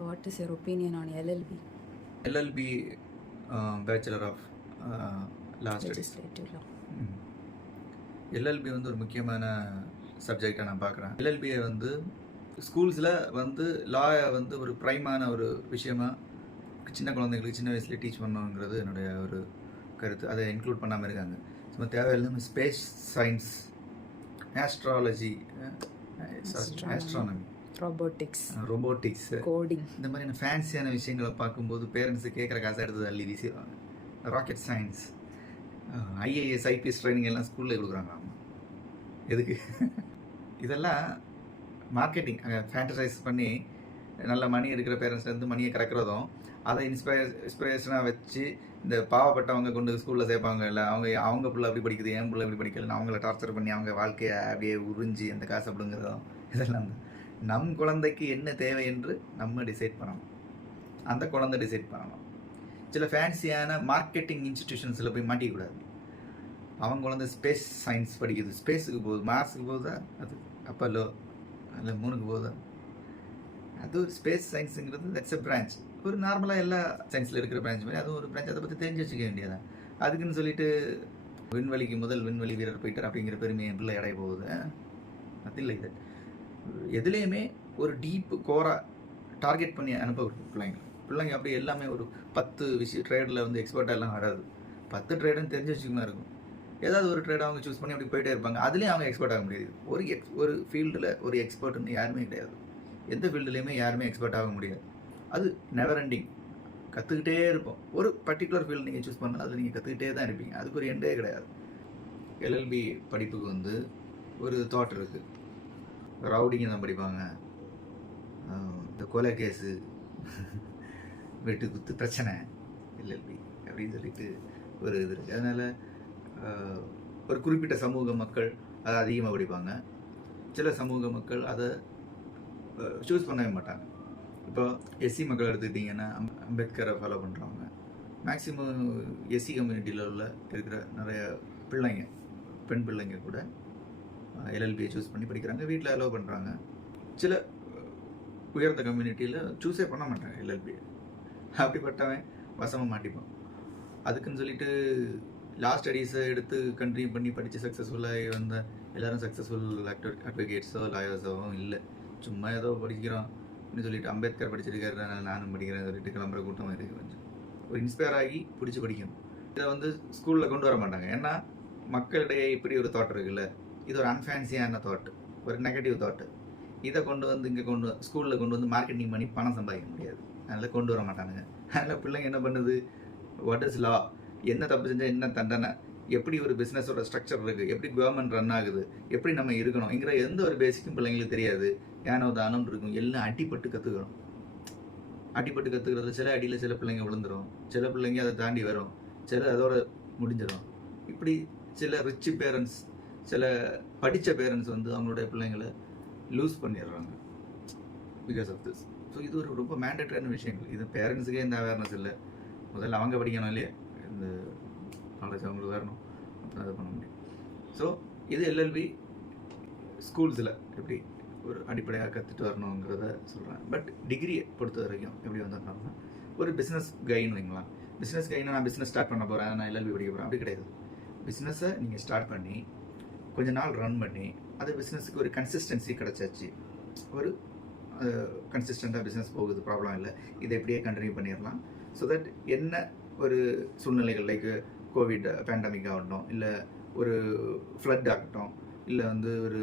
What is your opinion on LLB? LLB bachelor of law studies. LLB வந்து ஒரு முக்கியமான சப்ஜெக்டாக நான் பார்க்குறேன் எல்எல்பியை வந்து ஸ்கூல்ஸில் வந்து லாயை வந்து ஒரு ப்ரைமான ஒரு விஷயமா சின்ன குழந்தைங்களுக்கு சின்ன வயசுல டீச் பண்ணணுங்கிறது என்னுடைய ஒரு கருத்து அதை இன்க்ளூட் பண்ணாமல் இருக்காங்க சும்மா தேவையில்லாமல் space science astrology. Astronomy Robotics. Robotics Coding. இந்த மாதிரியான ஃபேன்சியான விஷயங்களை பார்க்கும்போது பேரண்ட்ஸு கேட்குற காசை எடுத்து அள்ளி வீசிடுவாங்க rocket science IAS IPS training எல்லாம் ஸ்கூலில் கொடுக்குறாங்க. எதுக்கு இதெல்லாம் மார்க்கெட்டிங் ஃபேண்டசைஸ் பண்ணி நல்ல மணி இருக்கிற பேரண்ட்ஸ்லேருந்து மணியை கறக்கிறதும் அதை இன்ஸ்பயர் இன்ஸ்பிரேஷனாக வச்சு இந்த பாவப்பட்டவங்க கொண்டு ஸ்கூலில் சேர்ப்பாங்க இல்லை அவங்க அவங்க பிள்ளை அப்படி படிக்குது என் பிள்ளை இப்படி படிக்கலன்னு அவங்கள டார்ச்சர் பண்ணி அவங்க வாழ்க்கையை அப்படியே உறிஞ்சி அந்த காசு அப்படிங்கிறதும் இதெல்லாம் தான். நம் குழந்தைக்கு என்ன தேவை என்று நம்ம டிசைட் பண்ணணும். அந்த குழந்தை டிசைட் பண்ணணும். சில ஃபேன்சியான மார்க்கெட்டிங் இன்ஸ்டிடியூஷன்ஸில் போய் மாட்டிக்கூடாது அவன் குழந்தை ஸ்பேஸ் சயின்ஸ் படிக்குது. ஸ்பேஸுக்கு போகுது. மார்ஸுக்கு போகுதா? அது அப்பல்லோ இல்லை மூணுக்கு போகுதா? அது ஒரு ஸ்பேஸ் சயின்ஸுங்கிறது தட்ஸ் எ பிரான்ச் ஒரு நார்மலாக எல்லா சயின்ஸில் இருக்கிற பிரான்ச் மாதிரி அதுவும் ஒரு பிரான்ச் அதை பற்றி தெரிஞ்சு வச்சுக்க வேண்டியதான் அதுக்குன்னு சொல்லிட்டு விண்வெளிக்கு முதல் விண்வெளி வீரர் போயிட்டார் அப்படிங்கிற பெருமையை பிள்ளை அடைய போகுது. அது இல்லை இது. எதுலேயுமே ஒரு டீப் கோராக டார்கெட் பண்ணி அனுப்ப பிள்ளைங்க. பிள்ளைங்க அப்படி எல்லாமே ஒரு பத்து விஷயம் ட்ரேடில் வந்து எக்ஸ்பர்ட்டாக எல்லாம் வராது. பத்து ட்ரேடுன்னு தெரிஞ்சு வச்சுக்கணும் இருக்கும். ஏதாவது ஒரு ட்ரேட் அவங்க சூஸ் பண்ணி அப்படி போயிட்டே இருப்பாங்க. அதுலேயும் அவங்க எக்ஸ்பர்ட் ஆக முடியாது. ஒரு எக்ஸ் ஒரு ஃபீல்டில் ஒரு எக்ஸ்பர்ட்னு யாருமே கிடையாது. எந்த ஃபீல்டுலேயுமே யாருமே எக்ஸ்பர்ட் ஆக முடியாது. அது நெவர் எண்டிங் கற்றுக்கிட்டே இருப்போம். ஒரு பர்டிகுலர் ஃபீல்டு நீங்கள் சூஸ் பண்ணால் அதில் நீங்கள் கற்றுக்கிட்டே தான் இருப்பீங்க. அதுக்கு ஒரு எண்டே கிடையாது. எல்எல்பி படிப்புக்கு வந்து ஒரு தாட் இருக்குது ரவுடிங்க தான் படிப்பாங்க. இந்த கொலை கேஸு வெட்டு குத்து பிரச்சனை எல்எல்பி அப்படின்னு சொல்லிட்டு ஒரு இது இருக்குது அதனால் ஒரு குறிப்பிட்ட சமூக மக்கள் அதை அதிகமாக படிப்பாங்க. சில சமூக மக்கள் அதை சூஸ் பண்ணவே மாட்டாங்க. இப்போ எஸ்சி மக்கள் எடுத்துக்கிட்டிங்கன்னா அம்- அம்பேத்கரை ஃபாலோ பண்ணுறவங்க மேக்ஸிமம் எஸ்சி கம்யூனிட்டியில் உள்ள இருக்கிற நிறைய பிள்ளைங்க பெண் பிள்ளைங்க கூட எல்எல்பியை சூஸ் பண்ணி படிக்கிறாங்க வீட்டில் அலோவ் பண்ணுறாங்க சில உயர்ந்த கம்யூனிட்டியில் சூஸே பண்ண மாட்டாங்க எல்எல்பியை அப்படிப்பட்டவன் வசமாக மாட்டிப்பான். அதுக்குன்னு சொல்லிட்டு லாஸ்ட் ஸ்டடீஸை எடுத்து கண்டினியூ பண்ணி படித்து சக்ஸஸ்ஃபுல்லாகி வந்த எல்லோரும் சக்ஸஸ்ஃபுல் ஆக்டர் அட்வொகேட்ஸோ லாயர்ஸோ இல்லை. சும்மா ஏதோ படிக்கிறோம் அப்படின்னு சொல்லிட்டு அம்பேத்கர் படிச்சிருக்காரு நானும் படிக்கிறேன் சொல்லிட்டு கிளம்புற கூட்டம் இருக்குது கொஞ்சம். ஒரு இன்ஸ்பயர் ஆகி பிடிச்சி படிக்கணும். இதை வந்து ஸ்கூலில் கொண்டு வர மாட்டாங்க. ஏன்னா மக்களிடையே இப்படி ஒரு தாட் இருக்குல்ல. இது ஒரு அன்ஃபேன்சியான தாட் ஒரு நெகட்டிவ் தாட் இதை கொண்டு வந்து இங்கே கொண்டு ஸ்கூலில் கொண்டு வந்து மார்க்கெட்டிங் பண்ணி பணம் சம்பாதிக்க முடியாது. அதனால் கொண்டு வர மாட்டானுங்க. அதனால் பிள்ளைங்க என்ன பண்ணுது? வாட் இஸ் லா என்ன தப்பு செஞ்சால் என்ன தண்டனை? எப்படி ஒரு பிஸ்னஸோட ஸ்ட்ரக்சர் இருக்குது எப்படி கவர்மெண்ட் ரன் ஆகுது? எப்படி நம்ம இருக்கணும்ங்கிற எந்த ஒரு பேசிக்கும் பிள்ளைங்களுக்கு தெரியாது. ஏனோ தானோன்னு இருக்கும். எல்லாம் அடிப்பட்டு கற்றுக்கணும் அடிப்பட்டு கற்றுக்கிறது சில அடியில் சில பிள்ளைங்க விழுந்துரும். சில பிள்ளைங்க அதை தாண்டி வரும். சில அதோட முடிஞ்சிடும் இப்படி சில ரிச் பேரண்ட்ஸ் சில படித்த பேரண்ட்ஸ் வந்து அவங்களுடைய பிள்ளைங்களை லூஸ் பண்ணிடுறாங்க பிகாஸ் ஆஃப் திஸ் ஸோ இது ஒரு ரொம்ப மேண்டேட்டரான விஷயங்கள். இது பேரண்ட்ஸுக்கே இந்த அவேர்னஸ் இல்லை. முதல்ல அவங்க படிக்கணும் இல்லையா? இந்த நாலேஜ் அவங்களுக்கு வரணும். அப்போ அதை பண்ண முடியும். ஸோ இது எல்எல்பி ஸ்கூல்ஸில் எப்படி ஒரு அடிப்படையாக கற்றுட்டு வரணுங்கிறத சொல்கிறேன் பட் டிகிரியை பொறுத்த வரைக்கும் எப்படி வந்துடணும்னா ஒரு பிஸ்னஸ் கைன்னு வைங்களா? பிஸ்னஸ் கைனா நான் பிஸ்னஸ் ஸ்டார்ட் பண்ண போகிறேன் நான் எல்எல்பி படிக்க போகிறேன் அப்படி கிடையாது. பிஸ்னஸை நீங்கள் ஸ்டார்ட் பண்ணி கொஞ்ச நாள் ரன் பண்ணி அது பிஸ்னஸுக்கு ஒரு கன்சிஸ்டன்சி கிடச்சாச்சு. ஒரு கன்சிஸ்டண்ட்டாக பிஸ்னஸ் போகுது ப்ராப்ளம் இல்லை. இதை எப்படியே கண்டினியூ பண்ணிடலாம். ஸோ தட் என்ன ஒரு சூழ்நிலைகள்? லைக் கோவிட் பேண்டமிக் ஆகட்டும் இல்லை ஒரு ஃப்ளட் ஆகட்டும் இல்லை வந்து ஒரு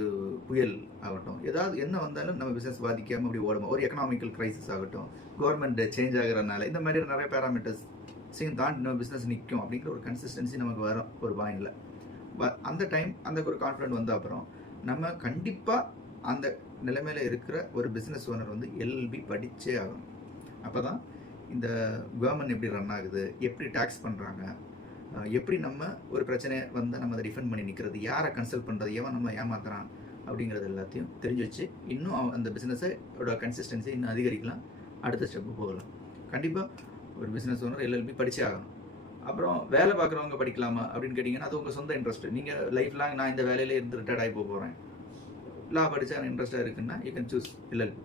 புயல் ஆகட்டும். ஏதாவது என்ன வந்தாலும் நம்ம பிஸ்னஸ் பாதிக்காமல் அப்படி ஓடும்? ஒரு எக்கனாமிக்கல் க்ரைசிஸ் ஆகட்டும் கவர்மெண்ட் சேஞ்ச் ஆகிறனால இந்த மாதிரி நிறைய பேராமீட்டர்ஸ் சீன் தாண்டி நம்ம பிஸ்னஸ் நிற்கும் அப்படிங்கிற ஒரு கன்சிஸ்டன்சி நமக்கு வரும் ஒரு பாயிண்டில் அந்த டைம் அந்த ஒரு கான்ஃபிடென்ட் வந்த அப்புறம் நம்ம கண்டிப்பாக அந்த நிலைமையில இருக்கிற ஒரு பிஸ்னஸ் ஓனர் வந்து எல்எல்பி படித்தே ஆகணும். அப்போ தான் இந்த கவர்மெண்ட் எப்படி ரன் ஆகுது எப்படி டேக்ஸ் பண்ணுறாங்க எப்படி நம்ம ஒரு பிரச்சனை வந்தால் நம்ம அதை டிஃபெண்ட் பண்ணி நிற்கிறது யாரை கன்சல்ட் பண்ணுறது எவன் நம்ம ஏமாத்துறான் அப்படிங்கிறது எல்லாத்தையும் தெரிஞ்சு வச்சு இன்னும் அவன் அந்த பிஸ்னஸோட கன்சிஸ்டன்சி இன்னும் அதிகரிக்கலாம். அடுத்த ஸ்டெப்பு போகலாம். கண்டிப்பாக ஒரு பிஸ்னஸ் ஓனர் எல்எல்பி படித்தே ஆகணும். அப்புறம் வேலை பார்க்குறவங்க படிக்கலாமா அப்படின்னு கேட்டிங்கன்னா அது உங்கள் சொந்த இன்ட்ரெஸ்ட் நீங்கள் லைஃப் லாங் நான் இந்த வேலையிலே இருந்து ரிட்டையர்ட் ஆகி போக போகிறேன் லா படித்தா எனக்கு இன்ட்ரெஸ்ட்டாக இருக்குன்னா you can choose LLB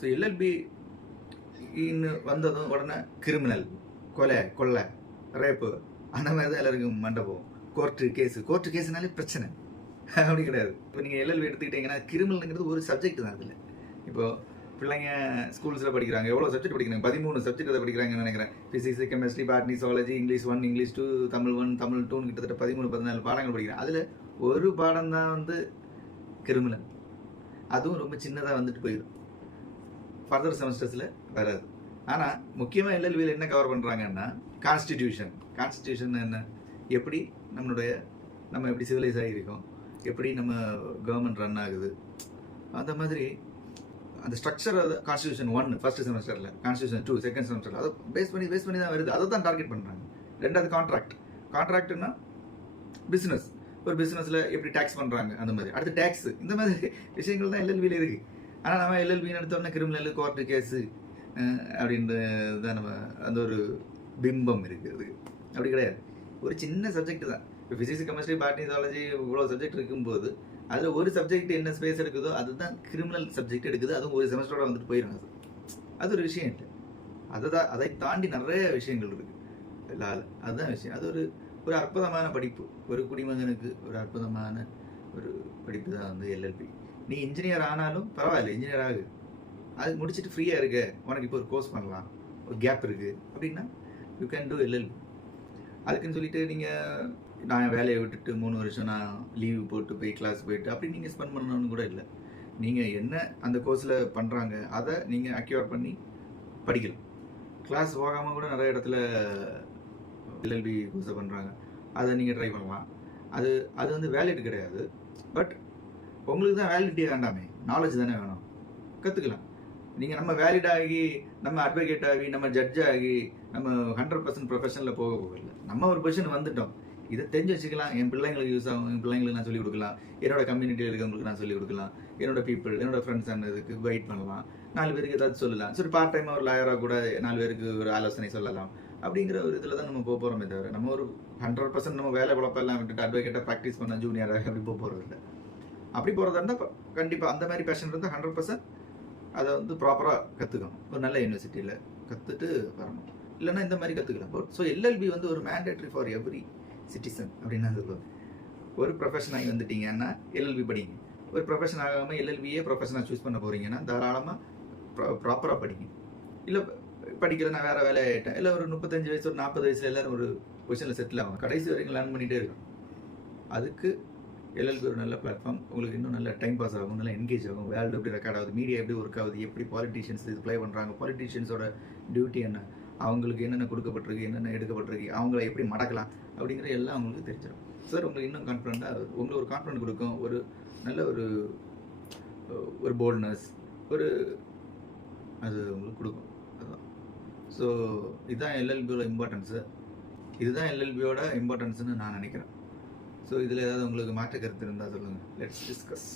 so LLB இன்னு வந்ததும் உடனே கிரிமினல் கொலை கொள்ளை ரேப்பு அந்த மாதிரி தான் எல்லாருக்கும் மண்டபம் கோர்ட்டு கேஸு கோர்ட்டு கேஸுனாலே பிரச்சனை. அப்படி கிடையாது. இப்போ நீங்கள் எல்எல்பி எடுத்துக்கிட்டீங்கன்னா கிரிமினல்ங்கிறது ஒரு சப்ஜெக்ட் தான் அதில். இப்போது பிள்ளைங்க ஸ்கூல்ஸில் படிக்கிறாங்க. எவ்வளோ சப்ஜெக்ட் படிக்கிறாங்க? பதிமூணு சப்ஜெக்ட் அதை படிக்கிறாங்கன்னு நினைக்கிறேன். Physics chemistry botany zoology English one English two Tamil one Tamil டூன்னு கிட்டத்தட்ட பதிமூணு பதினாலு பாடங்கள் படிக்கிறேன். அதில் ஒரு பாடம் தான் வந்து கிரிமினல் அதுவும் ரொம்ப சின்னதாக வந்துட்டு போயிடும். ஃபர்தர் செமஸ்டர்ஸில் வராது. ஆனால் முக்கியமாக எல்எல்வியில் என்ன கவர் பண்ணுறாங்கன்னா கான்ஸ்டிடியூஷன் கான்ஸ்டிடியூஷன் என்ன? எப்படி நம்மளுடைய நம்ம எப்படி சிவிலைஸ் ஆகியிருக்கோம்? எப்படி நம்ம கவர்மெண்ட் ரன் ஆகுது? அந்த மாதிரி அந்த ஸ்ட்ரக்சர் கான்ஸ்டியூஷன் ஒன் ஃபர்ஸ்ட் செமஸ்டரில் கான்ஸ்டியூஷன் டூ செகண்ட் செமஸ்டரில் அதை பேஸ் பண்ணி பேஸ் பண்ணி தான் வருது. அதை தான் டார்கெட் பண்ணுறாங்க ரெண்டாவது கான்ட்ராக்ட் கான்ட்ராக்ட்னா பிஸ்னஸ் ஒரு பிஸ்னஸில் எப்படி டேக்ஸ் பண்ணுறாங்க அந்த மாதிரி. அடுத்து டேக்ஸ் இந்த மாதிரி விஷயங்கள் தான் எல்எல்பியில் இருக்குது ஆனால் நம்ம எல்எல்பின்னு எடுத்தோம்னா கிரிமினல் கோர்ட்டு கேஸு அப்படின்றது தான் நம்ம அந்த ஒரு பிம்பம் இருக்குது அப்படி கிடையாது. ஒரு சின்ன சப்ஜெக்ட் தான். இப்போ ஃபிசிக்ஸ் கெமிஸ்ட்ரி பாட்னி ஜாலஜி இவ்வளோ சப்ஜெக்ட் இருக்கும்போது அதில் ஒரு சப்ஜெக்ட் என்ன ஸ்பேஸ் எடுக்குதோ அதுதான் கிரிமினல் சப்ஜெக்ட் எடுக்குது. அதுவும் ஒரு செமஸ்டரோட வந்துட்டு போயிடும் அது. அது ஒரு விஷயம் இல்லை. அதை தான் அதை தாண்டி நிறைய விஷயங்கள் இருக்குது லால அதுதான் விஷயம். அது ஒரு ஒரு அற்புதமான படிப்பு. ஒரு குடிமகனுக்கு ஒரு அற்புதமான ஒரு படிப்பு தான் வந்து எல்எல்பி நீ இன்ஜினியர் ஆனாலும் பரவாயில்ல இன்ஜினியர் ஆகு. அது முடிச்சுட்டு ஃப்ரீயாக இருக்க. உனக்கு இப்போ ஒரு கோர்ஸ் பண்ணலாம். ஒரு கேப் இருக்குது அப்படின்னா யூ கேன் டூ எல்எல்பி அதுக்குன்னு சொல்லிட்டு நீங்கள் நான் வேலையை விட்டுட்டு மூணு வருஷம் நான் லீவு போட்டு போய் கிளாஸ் போயிட்டு அப்படி நீங்கள் ஸ்பெண்ட் பண்ணணும்னு கூட இல்லை. நீங்கள் என்ன அந்த கோர்ஸில் பண்ணுறாங்க அதை நீங்கள் அக்யூர் பண்ணி படிக்கலாம். கிளாஸ் போகாமல் கூட நிறைய இடத்துல எல்எல்பி கோர்ஸை பண்ணுறாங்க அதை நீங்கள் ட்ரை பண்ணலாம். அது அது வந்து வேலிட் கிடையாது. பட் உங்களுக்கு தான் வேலிடிட்டி வேண்டாமே. நாலேஜ் தானே வேணும். கற்றுக்கலாம் நீங்கள் நம்ம வேலிட் ஆகி நம்ம அட்வொகேட் ஆகி நம்ம ஜட்ஜ் ஆகி நம்ம ஹண்ட்ரட் பர்சன்ட் ப்ரொஃபஷனில் போக போகல. நம்ம ஒரு பொசிஷன் வந்துட்டோம். இதை தெரிஞ்சு வச்சுக்கலாம். என் பிள்ளைங்களுக்கு யூஸ் ஆகும். என் பிள்ளைங்களுக்கு நான் சொல்லிக் கொடுக்கலாம் என்னோட கம்யூனிட்டியில் இருக்கவங்களுக்கு நான் சொல்லிக் கொடுக்கலாம் என்னோட பீப்புள் என்னோட ஃப்ரெண்ட்ஸ் அந்த இதுக்கு கைட் பண்ணலாம். நாலு பேருக்கு ஏதாவது சொல்லலாம். சரி பார்ட் டைமாக ஒரு லாயராக கூட நாலு பேருக்கு ஒரு ஆலோசனை சொல்லலாம். அப்படிங்கிற ஒரு இதில் தான் நம்ம போக போகிறோமே தவிர நம்ம ஒரு ஹண்ட்ரட் பர்சன்ட் நம்ம வேலை குழப்பெல்லாம் விட்டுட்டு அட்வொகேட்டாக ப்ராக்டிஸ் பண்ண ஜூனியராக அப்படி போக போகிறது இல்லை. அப்படி போகிறதா இருந்தால் கண்டிப்பாக அந்த மாதிரி பேஷன் இருந்தால் ஹண்ட்ரட் பர்சன்ட் அதை வந்து ப்ராப்பராக கற்றுக்கணும் ஒரு நல்ல யூனிவர்சிட்டியில் கற்றுட்டு வரணும். இல்லைன்னா இந்த மாதிரி கற்றுக்கலாம் ஸோ எல்எல்பி வந்து ஒரு மேண்டேட்ரி ஃபார் எவ்ரி சிட்டிசன் அப்படின்னு அது ஒரு ப்ரொஃபஷன் ஆகி வந்துட்டீங்கன்னா எல்எல்பி படிங்க. ஒரு ப்ரொஃபஷன் ஆகாமல் எல்எல்பியே ப்ரொஃபஷனாக சூஸ் பண்ண போகிறீங்கன்னா தாராளமாக ப்ரா ப்ராப்பராக படிங்க. இல்லை படிக்கல நான் வேறு வேலை ஆகிட்டேன் இல்லை ஒரு முப்பத்தஞ்சு வயசு ஒரு நாற்பது வயசில் எல்லாரும் ஒரு பொசிஷனில் செட்டில் ஆகும் கடைசி வரைக்கும் லேர்ன் பண்ணிகிட்டே இருக்கும் அதுக்கு எல்எல்பி ஒரு நல்ல பிளாட்ஃபார்ம் உங்களுக்கு இன்னும் நல்ல டைம் பாஸ் ஆகும் நல்லா என்கேஜ் ஆகும். வேர்ல்டு எப்படி ரெக்கார்ட் ஆகுது மீடியா எப்படி ஒர்க் ஆகுது எப்படி பாலிட்டிஷியன்ஸ் இது ப்ளே பண்ணுறாங்க பாலிட்டிஷியன்ஸோட டியூட்டி என்ன? அவங்களுக்கு என்னென்ன கொடுக்கப்பட்டிருக்கு என்னென்ன எடுக்கப்பட்டிருக்கு அவங்கள எப்படி மடக்கலாம் அப்படிங்கிற எல்லாம் அவங்களுக்கு தெரிஞ்சிடும் சார் உங்களுக்கு இன்னும் கான்ஃபிடண்ட்டாக உங்களுக்கு ஒரு கான்ஃபிடன்ட் கொடுக்கும். ஒரு நல்ல ஒரு ஒரு போல்ட்னஸ் ஒரு அது உங்களுக்கு கொடுக்கும். அதுதான் ஸோ இதுதான் எல்எல்பியோட இம்பார்ட்டன்ஸு இதுதான் எல்எல்பியோட இம்பார்ட்டன்ஸ்னு நான் நினைக்கிறேன். ஸோ இதில் ஏதாவது உங்களுக்கு மாற்ற கருத்து இருந்தால் சொல்லுங்கள் லெட்ஸ் டிஸ்கஸ்